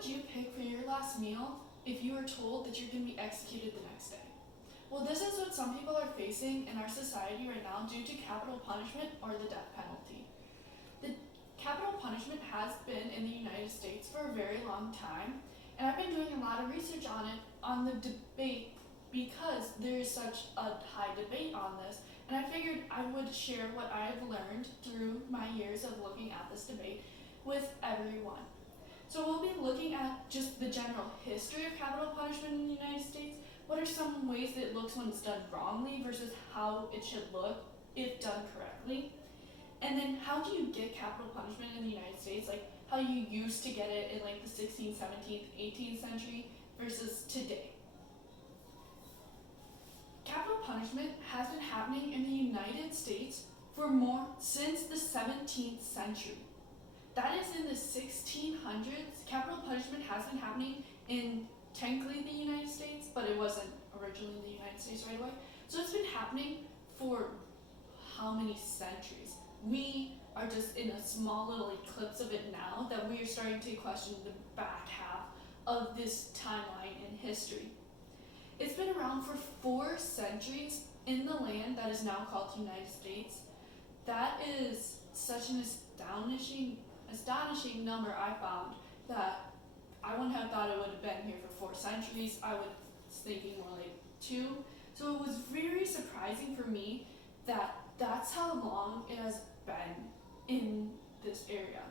would you pick for your last meal if you were told that you're going to be executed the next day? Well, this is what some people are facing in our society right now due to capital punishment or the death penalty. The capital punishment has been in the United States for a very long time, and I've been doing a lot of research on it, on the debate, because there is such a high debate on this, and I figured I would share what I've learned through my years of looking at this debate with everyone. So we'll be looking at just the general history of capital punishment in the United States. What are some ways that it looks when it's done wrongly versus how it should look if done correctly? And then how do you get capital punishment in the United States? Like how you used to get it in like the 16th, 17th, 18th century versus today. Capital punishment has been happening in the United States for more since the 17th century. That is in the 1600s. Capital punishment has been happening in technically the United States, but it wasn't originally in the United States right away. So it's been happening for how many centuries? We are just in a small little eclipse of it now that we are starting to question the back half of this timeline in history. It's been around for 4 centuries in the land that is now called the United States. That is such an astonishing number I found that I wouldn't have thought it would have been here for 4 centuries. I was thinking more like 2. So it was very surprising for me that that's how long it has been in this area.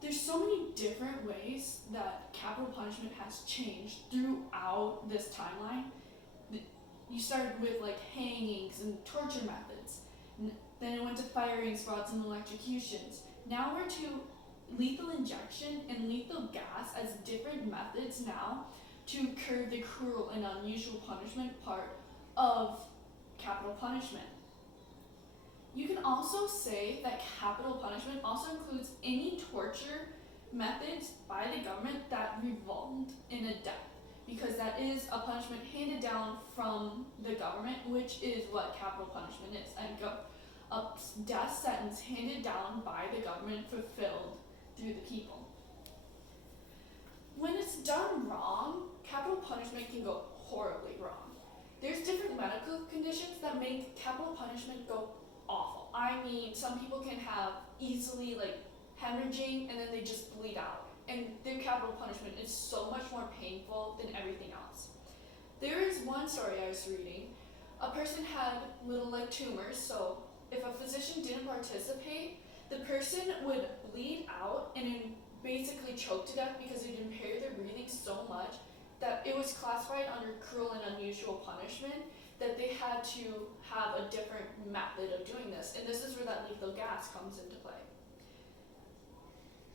There's so many different ways that capital punishment has changed throughout this timeline. You started with like hangings and torture methods. Then it went to firings, rods, and electrocutions. Now we're to lethal injection and lethal gas as different methods now to curb the cruel and unusual punishment part of capital punishment. You can also say that capital punishment also includes any torture methods by the government that result in a death, because that is a punishment handed down from the government, which is what capital punishment is, and a death sentence handed down by the government fulfilled through the people. When it's done wrong, capital punishment can go horribly wrong. There's different medical conditions that make capital punishment go awful. I mean, some people can have easily like hemorrhaging and then they just bleed out. And their capital punishment is so much more painful than everything else. There is one story I was reading. A person had little like tumors, so if a physician didn't participate, the person would bleed out and then basically choke to death because it would impair their breathing so much that it was classified under cruel and unusual punishment, that they had to have a different method of doing this. And this is where that lethal gas comes into play.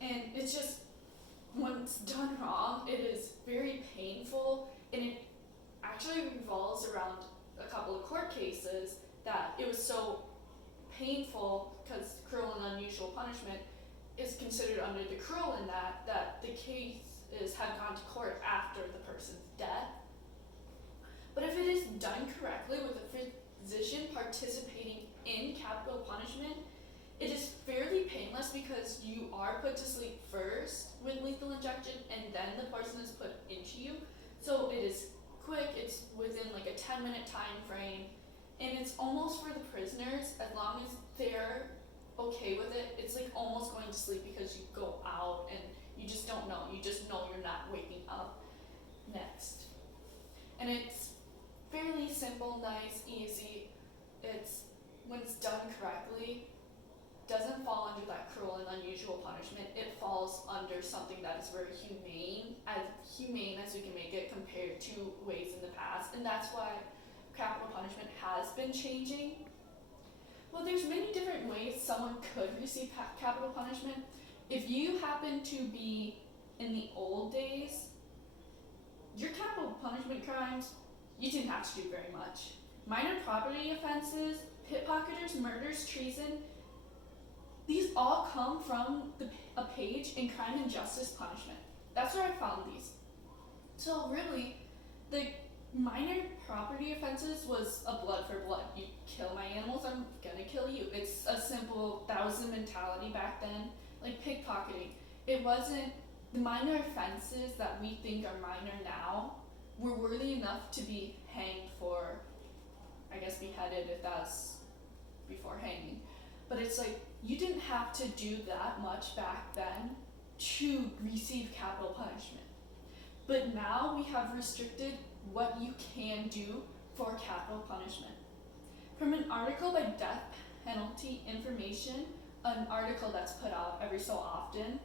And it's just, when it's done wrong, it is very painful, and it actually revolves around a couple of court cases that it was so painful because cruel and unusual punishment is considered under the cruel in that the cases have gone to court after the person's death. But if it is done correctly with a physician participating in capital punishment, it is fairly painless because you are put to sleep first with lethal injection and then the poison is put into you. So it is quick, it's within like a 10-minute time frame, and it's almost for the prisoners, as long as they're okay with it, it's like almost going to sleep because you go out and you just don't know. You just know you're not waking up next. And it's fairly simple, nice, easy. It's, when it's done correctly, doesn't fall under that cruel and unusual punishment. It falls under something that is very humane as we can make it compared to ways in the past. And that's why capital punishment has been changing. Well, there's many different ways someone could receive capital punishment. If you happen to be in the old days, your capital punishment crimes, you didn't have to do very much. Minor property offenses, pickpocketers, murders, treason, these all come from a page in Crime and Justice Punishment. That's where I found these. So really, the minor property offenses was a blood for blood. You kill my animals, I'm gonna kill you. It's a simple, that was the mentality back then. Like pickpocketing, it wasn't the minor offenses that we think are minor now were worthy enough to be hanged for, I guess beheaded if that's before hanging. But it's like, you didn't have to do that much back then to receive capital punishment. But now we have restricted what you can do for capital punishment. From an article by Death Penalty Information, an article that's put out every so often,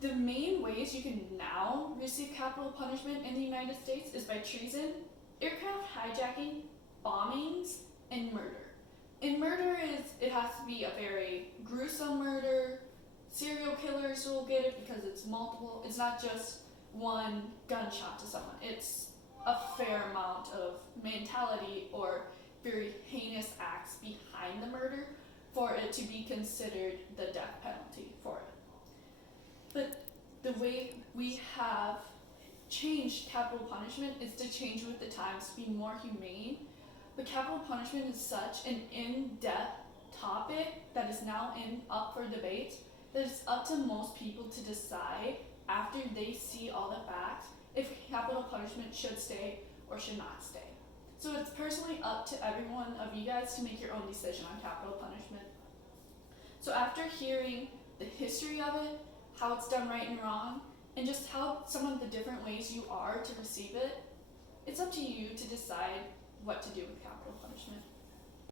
the main ways you can now receive capital punishment in the United States is by treason, aircraft hijacking, bombings, and murder. And murder it has to be a very gruesome murder. Serial killers will get it because it's multiple. It's not just one gunshot to someone. It's a fair amount of mentality or very heinous acts behind the murder for it to be considered the death penalty for it. But the way we have changed capital punishment is to change with the times to be more humane. But capital punishment is such an in-depth topic that is now up for debate that it's up to most people to decide after they see all the facts if capital punishment should stay or should not stay. So it's personally up to every one of you guys to make your own decision on capital punishment. So after hearing the history of it, how it's done right and wrong, and just how some of the different ways you are to receive it, it's up to you to decide what to do with capital punishment.